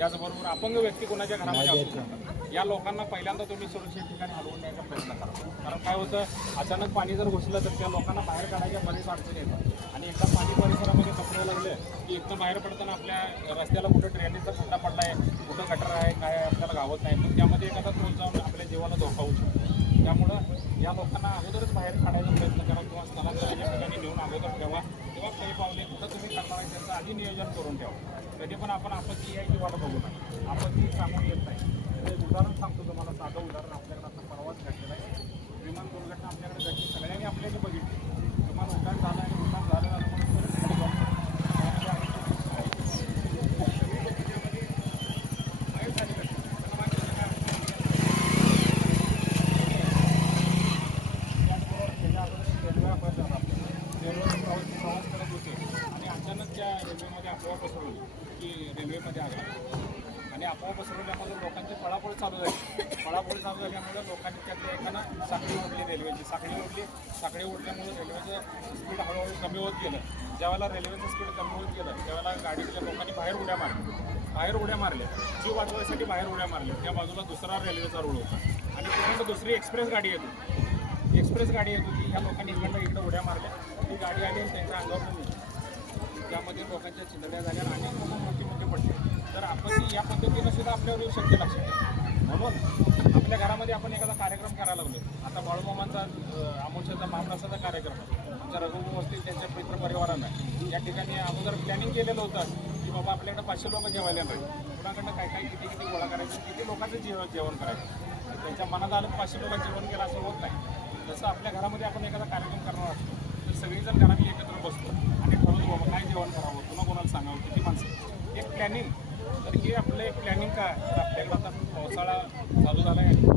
त्याचबरोबर अपंग व्यक्ती कोणाच्या घरामध्ये असू शकतात, या लोकांना पहिल्यांदा तुम्ही सुरक्षित ठिकाणी हलवून द्यायचा प्रयत्न करा. कारण काय होतं, अचानक पाणी जर घुसलं तर त्या लोकांना बाहेर काढायच्या बरेच अडचणी येतात. आणि एकदा पाणी परिसरामध्ये पसरायला लागलं की एकदम बाहेर पडताना आपल्या रस्त्याला कुठं ड्रेनेजचा खड्डा पडला आहे, कुठं गटर आहे, काय आपल्याला गावत नाही, पण त्यामध्ये एखादा तोल जाऊन आपल्या जीवाला धोका होऊ शकतो. त्यामुळं या लोकांना अगोदरच बाहेर काढायचा प्रयत्न करा किंवा स्थलांतराच्या ठिकाणी नेऊन अगोदर ठेवा किंवा काही पावले कुठं तुम्ही करणार आहे त्याचं आधी नियोजन करून ठेवा. कधी पण आपण आपत्ती यायची वाट बघू नये, आपत्ती सामोरी येत नाही. एक उदाहरण सांगतो तुम्हाला, साधं उदाहरण. आपल्याकडे आता परवाच घडलेलं आहे, विमान दुर्घटना आपल्याकडे घडली, सगळ्यांनी आपल्याकडे बघितली. विमान उड्डाण झालं आणि उड्डाण झालं प्रवास करत होते आणि अचानक त्या रेल्वेमध्ये अफवा पसरवली की रेल्वेमध्ये आग लागली. आणि अफवा पसरवल्यामुळे लोकांची पळापळ चालू झाल्यामुळे लोकांनी त्यातल्या एकानं साखळी ओढली, रेल्वेची साखळी ओढल्यामुळे रेल्वेचं स्पीड हळूहळू कमी होत गेलं. ज्यावेळेला रेल्वेचं स्पीड कमी होत गेलं त्यावेळेला गाडीतल्या लोकांनी बाहेर उड्या मारल्या, जीव वाचवायसाठी बाहेर उड्या मारल्या. त्या बाजूला दुसरा रेल्वेचा रूळ होता आणि तिकडून दुसरी एक्सप्रेस गाडी येत होती. ह्या लोकांनी इकडं उड्या मारल्या, ती गाडी आली आणि त्यांच्या अंगावर नेली. त्यामध्ये लोकांच्या चिंधड्या झाल्या आणि अनेक लोक मोठे पडले. तर आपण या पद्धतीनं सुद्धा आपल्यावर येऊ शकते लक्षात. म्हणून आपल्या घरामध्ये आपण एखादा कार्यक्रम करायला लागलो. आता बाळूमामांचा अमावस्येचा महाप्रसादा कार्यक्रम आमच्या रघुनाथ असतील त्यांच्या मित्र परिवारानं या ठिकाणी अगोदर प्लॅनिंग केलेलं होतं की बाबा आपल्याकडे 500 लोक जेवायला नाही, कुणाकडनं काय किती गोळा करायचं, किती लोकांचं जेवण करायचं. त्यांच्या मनात आलं 500 लोक जेवण केलं असं होत नाही. जसं आपल्या घरामध्ये आपण एखादा कार्यक्रम करणार असतो तर सगळीजण घरातली एकत्र बसतो आणि ठरवतो बाबा काय जेवण करावं, कोणाला सांगावं, किती माणसं, एक प्लॅनिंग. तर हे आपलं एक प्लॅनिंग काय, आपल्याकडे आता पावसाळा चालू झाला आहे.